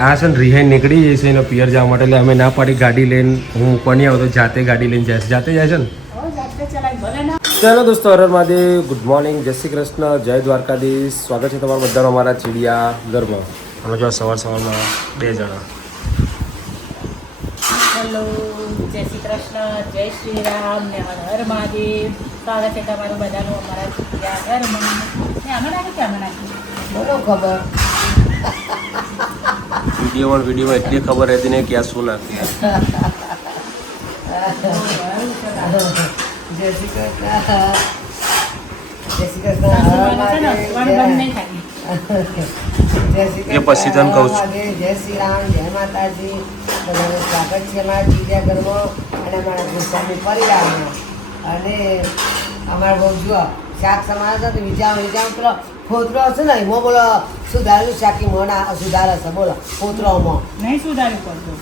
આ છે ને રિહાઈ નીકળી જઈ છે એનો પિયર જવા માટે એટલે અમે ના પાડી ગાડી લઈને હું મૂકવાની આવું તો જાતે ગાડી લઈને જાય છે જાતે જાય છે ને ચાલો દોસ્તો હર મહાદેવ ગુડ મોર્નિંગ જય શ્રી કૃષ્ણ જય દ્વારકાધીશ સ્વાગત છે તમારા બધાનો અમારા ચીડિયા ઘરમાં અમે જો સવારમાં 2 જણા હેલો જય શ્રી કૃષ્ણ જય શ્રી રામ ને હર હર મહાદેવ સ્વાગત છે તમારું બધાનું અમારા ચીડિયા ઘરમાં ને અમે નાખી કે અમે નાખી બોલો ખબર વિડીયોમાં એટલી ખબર રહેતી નહીં કે આ શું નાખી જય શ્રી કૃષ્ણ જય શ્રી કૃષ્ણ એ પછી તને કહું છું. જય શ્રી રામ જય માતાજી બધાનું સ્વાગત છે અમારા ચીડિયા ઘરમાં અને અમારા ગુસ્સાની પરિવારમાં અને અમારા બહુ જુઓ શાક સમાજ તો વિચાર પેલો ફોતરો હશે ને એમાં બોલો સુધારેલું શાકી મોડા સુધારે છે બોલો ફોતરોમાં નહીં સુધાર્યું કરતો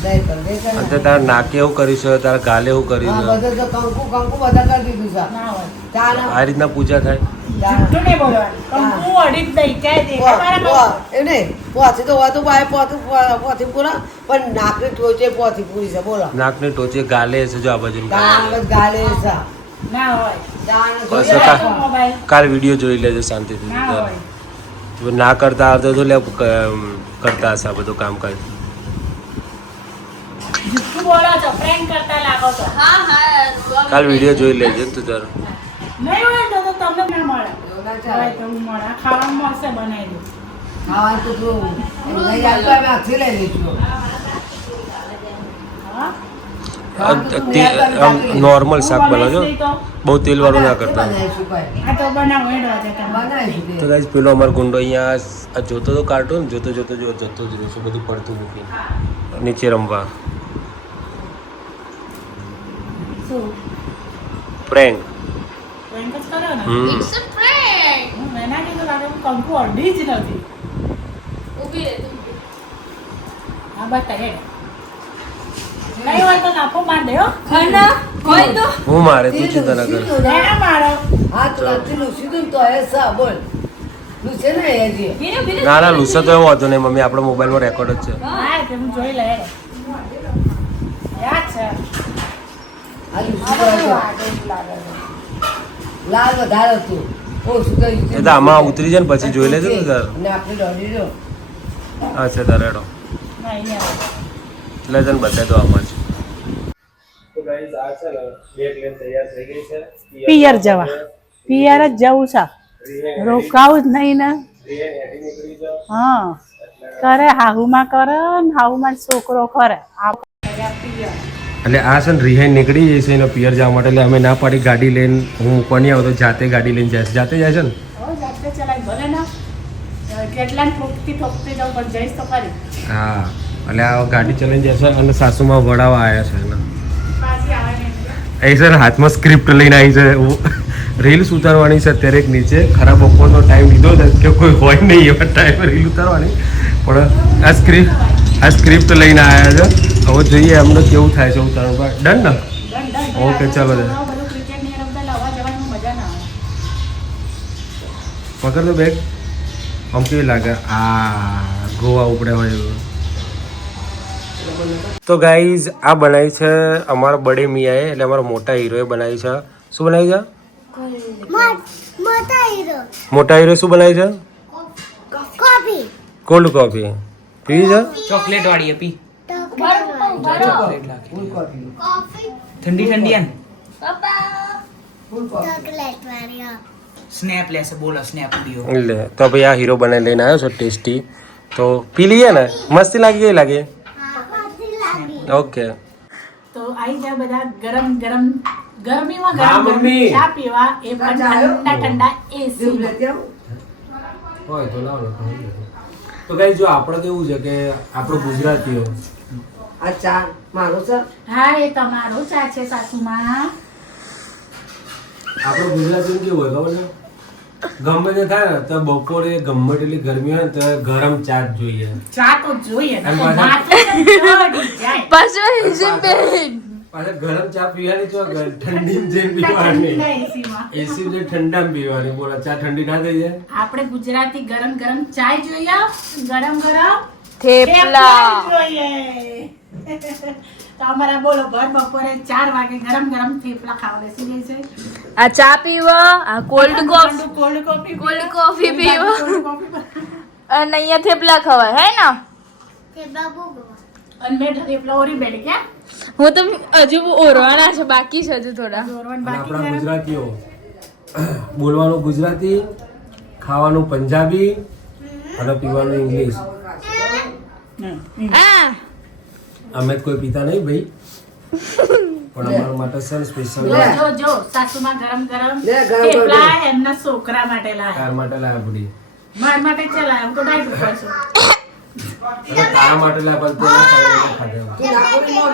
અંતે તારા નાકે એવું કર્યું છે તારા ગાલે એવું કર્યું છે બધું તો કંકુ બધા કરી દીધું છે ના હોય ચાલો આ રીતના પૂજા થાય જુઠ્ઠું નહીં બોલવાનું કંકુ અડી જ નહીં ક્યાંય દેખાય મારા એમ નહીં પોથી તો હોતું બાય પોથી પૂરા પણ નાકની ટોચે પોથી પૂરી છે બોલો નાકની ટોચે ગાલે છે જો આ બાજુ ગાલે છે ના હોય બસ જાણ કા- મોબાઈલ કાલ વિડીયો જોઈ લેજો શાંતિથી ના હોય જો ના કરતા આવતો તો લે કરતા હશે આ બધું કામકાજ જુઠ્ઠું બોલો છો પ્રેન્ક કરતા લાગો છો કાલ વિડીયો જોઈ લેજો ને તું તારો નહીં હોય તો તમને ના મળે એવું ના હવે ચાલે. તો હું મળે ખાવાનું મળશે બનાવી દઉં ખાવાનું તો તું નહીં આપતો અમે હાથથી લઈ લઈશું હા નોર્મલ શાક બનાવજો બહુ તેલવાળું ના કરતા બનાવીશું ભાઈ આ તો બનાવો એડો છે તમે બનાવીશું તો ગાઈસ પેલો અમારો ગુંડો અહીંયા આ જોતો તો કાર્ટૂન જોતો જ રહ્યો છે બધું પડતું મૂકી નીચે રમવા શું પ્રેન્ક પ્રેન્ક જ કરો ને હમ હું એના કીધું લાગે હું કંકુ અડી જ નથી હા બતાય નહીં હોય તો નાખો માર દે હો હું મારે તું ચિંતા ના કર ના મારો હા તો નથી લૂસીધું ને તો એ સા બોલ લૂસે ને હજી ના ના લુસ્સો તો એવો હતો નહીં મમ્મી આપણો મોબાઈલમાં રેકોર્ડ જ છે હા તે હું જોઈ લે યાદ છે આ લૂસી આ તો બધું હતો. વાગે એવું લાગે છે. લાલ વધારે હતું ઓછું તો એ તો આમાં ઉતરી જાય ને પછી જોઈ લેજો ને તાર અને આપણે દોડી દો હા છે તાર રેડો નહીં નહીં આવે. એટલે તને બતાવી દો આમાં જ તો ગાઈસ આ છે ને બેગ લઈને તૈયાર થઈ ગઈ છે પિયર જવા પિયર જ જવું છે રોકાવું જ નહીં ને નીકળી જાવ હા કરે હાહુમાં કરે ને હાહુમાં છોકરો કરે એટલે આ છે ને રિહાઈ નીકળી જાય છે એનો પિયર જવા માટે એટલે અમે ના પાડી ગાડી લઈને હું મૂકવાની આવું તો જાતે ગાડી લઈને જાય છે જાતે જાય છે ને જાતે ચલાય ભલે ના કેટલાને ઠોકતી જાઉં પણ જઈશ તો ખરી હા એટલે આ ગાડી ચલાવીને જશે અને સાસુમાં વડાવા આવ્યા છે એના પાછી આવે ને એ સર હાથમાં સ્ક્રિપ્ટ લઈને આવી છે રીલ્સ ઉતારવાની છે અત્યારે એક નીચે ખરાબ બપોરનો ટાઈમ લીધો છે કે કોઈ હોય નહીં એવા ટાઈમે રીલ ઉતારવાની પણ આ સ્ક્રિપ્ટ લઈને આવ્યા છે હવે જોઈએ એમને કેવું થાય છે ઉતારવાનું ડન ને ઓકે ચાલો બધું ક્રિકેટ નહીં રમતા લાવવા જવાની મજા ના આવે પકડ દો બેગ આમ કેવી લાગે આ ગોવા ઉપડે હોય એવું તો ગાઈઝ આ બનાવી છે અમારા બડે મિયાએ એટલે અમારા મોટા હીરોએ બનાવી છે શું બનાવી છે મોટા હીરો શું બનાવી છે કોલ્ડ કોફી પીવી છે ચોકલેટ વાળી પી ચોકલેટ લાગે ઠંડી ઠંડી એમ સ્નેપ લેશે બોલો સ્નેપ દિયો એટલે તો ભાઈ આ હીરો બનાવી લઈને આવ્યો છો ટેસ્ટી તો પી લઈએ ને મસ્તી લાગી ગઈ લાગે ઓકે તો આવી જાય બધા ગરમ ગરમ ગરમીમાં હા, ગરમ મમ્મી. ચા પીવા એ પણ ઠંડા ઠંડા એસી હોય તો લાવો તો ગાઈઝ જો આપણે કેવું છે કે આપણો ગુજરાતીઓ આ ચા મારો સર હા એ તમારો ચા છે સાસુમાં આપણો ગુજરાતી કેવું હોય ખબર છે ગમે તે થાય ને તો બપોરે ગમે તેટલી ગરમી હોય ને તો ગરમ ચા જ જોઈએ ચા તો જોઈએ ને. અને પાછા- માથું તો ચડી જાય. પાછા ગરમ ચા પીવાની છો ઠંડી જે પીવાની એસી જે ઠંડા પીવાની બોલો ચા ઠંડી ના થઈ જાય. આપણે ગુજરાતી ગરમ ગરમ ચાય જોઈએ, ગરમ ગરમ થેપલા જોઈએ. તો અમારા બોલો ભર બપોરે 4 વાગે ગરમ ગરમ થેપલા ખાવા બેસી ગઈ છે. આ ચા પીવા, આ cold coffee, cold coffee cold coffee પીવા કોલ્ડ કોફી અને અહીંયા થેપલા ખવાય હે ને. અને મેં થેપલા ઓરી બેઠ ક્યાં હું તો હજુ ઓરવાના છે, બાકી છે હજુ થોડા. જોરવણ અને બાકી આપણા છે. ગુજરાતીઓ બોલવાનું ગુજરાતી, ખાવાનું પંજાબી અને પીવાનું ઇંગ્લિશ. આ અમે તો કોઈ પીતા નહીં ભાઈ, પણ અમારા માટે છે ને સ્પેશિયલ જો સાસુમાં ગરમ ગરમ લે, ગરમ ગરમ. થેપલા એમના છોકરા માટે લાયા. કાર માટે લાયા પડી માર માટે ચલાય હું તો ડાયટ ઉપર છું. અને તારા માટે લાયા પણ તે ના ખાધા. તું નાખોડી નો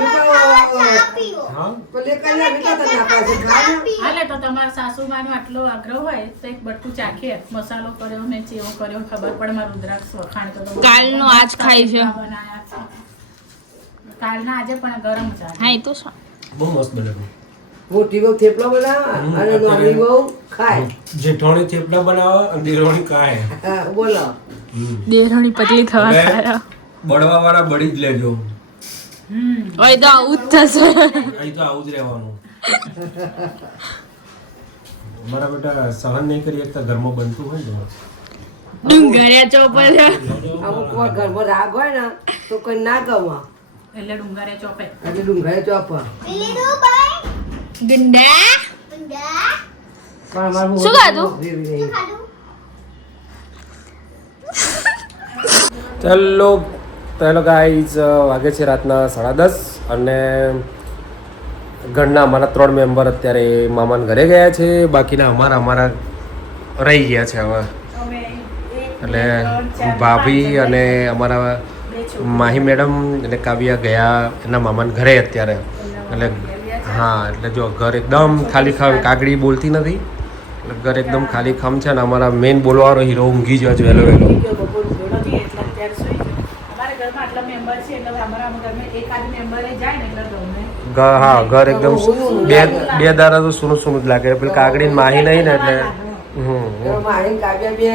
હા તો લે કઈ ના બીટા તને આપા છે ખાને. હાલે તો તમારા સાસુમાનો આટલો આગ્રહ હોય તો એક બટકું ચાખીએ. મસાલો કર્યો ને ચેવો કર્યો ખબર પડે. મારું રુદ્રાક્ષ વખાણ તો કાલનો આજ ખાય છે. બનાયા છે. કાલના આજે પણ ગરમ ચા. હા એ તો છે. બહુ મસ્ત બને. મોટી બહુ થેપલો બનાવે અને નાની બહુ ખાય. જેઠાણી થેપલા બનાવે અને દેરવાણી ખાય. હા, બોલો દેરણી પતલી થવા હવે ખારા. બળવા વાળા બળી જ લેજો. ઓય તો આવું જ થશે. અહીં તો આવું જ રહેવાનું. મારા બેટા સહન નહીં કરી એકતા ઘરમાં બનતું હોય ને ડુંગળિયા ચોપર છે. અમુક વાર ઘરમાં રાગ હોય ને તો કોઈ ના ગમે એટલે ડુંગળીયા ચોપે. એટલે ડુંગળી ચોપા. ગુંડા પણ અમારું શું ખાધું? ચાલો ગાઈઝ વાગે છે રાતના 10:30 અને ઘરના અમારા 3 મેમ્બર અત્યારે મામાના ઘરે ગયા છે. બાકીના અમારા રહી ગયા છે હવે. હવે એક, એટલે બે, ત્રણ, ચાર, ભાભી પાંચ અને અમારા બે છોકરા. માહી મેડમ અને કાવ્યા ગયા એના મામાના ઘરે અત્યારે. એટલે હા એટલે જો ઘર એકદમ ખાલી કાગડી બોલતી નથી એટલે ઘર એકદમ ખાલી ખમ છે ને અમારા મેઇન બોલવાવાળો હીરો ઊંઘી ગયો છે વહેલો વહેલો. નથી એટલે અત્યારે સુઈ ગયો. અમારા ઘરમાં આટલા મેમ્બર છે એટલે અમારા ઘરમાં એકાદ મેમ્બરે જાય ને એટલે ગમે. હા ઘર એકદમ બે દારા તો સુનું સુનું જ લાગે પેલી કાગડી માહી નહીં ને એટલે એમાં મારી કાવ્ય બે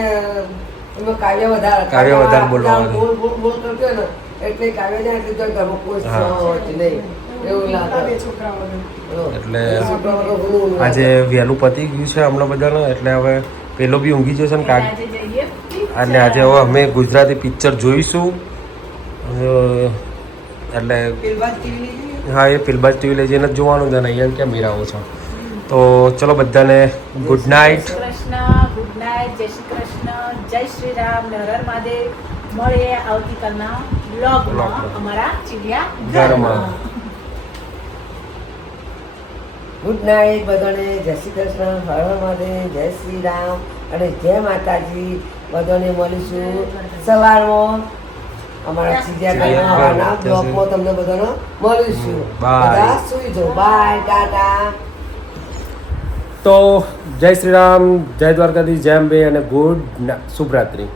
એમાં કાવ્ય વધારે બોલવાનું. બોલ કરતો ને એટલે કાવ્ય જાય એટલે જો ઘરમાં કોઈ હા. સોચ નહીં એવું લાગે. બે છોકરા વગર. એટલે છોકરા વગર હું આજે વહેલું પતી ગયું છે હમણાં બધાનું એટલે હવે પેલો બી ઊંઘી જશે ને કાગ આજે જઈએ. અને આજે હવે અમે ગુજરાતી પિક્ચર જોઈશું એટલે પેલબાજ ટીવી લીધી. હા એ ફિલ્બાજ ટીવી લઈ જઈને જ જોવાનું છે ને અહીંયા ક્યાં મેરાવો છો. તો ચલો બધાને ગુડ નાઇટ. જય શ્રી કૃષ્ણ, ગુડ નાઇટ, જય શ્રી કૃષ્ણ, જય શ્રી રામ, ને હર હર મહાદેવ. મળીએ આવતીકાલના બ્લોગમાં અમારા ચીડિયા ઘરમાં. ગુડ નાઇટ બધાને. જય શ્રી કૃષ્ણ, હર હર મહાદેવ, જય શ્રી રામ અને જય માતાજી. બધાને મળીશું સવારમાં અમારા ચીડિયાઘરના બ્લોગમાં તમને બધાને મળીશું. Bye. બધા સુઈ જાઓ. બાય, ટાટા. તો જય શ્રી રામ, જય દ્વારકાધીશ, જય અંબે અને ગુડ શુભરાત્રી.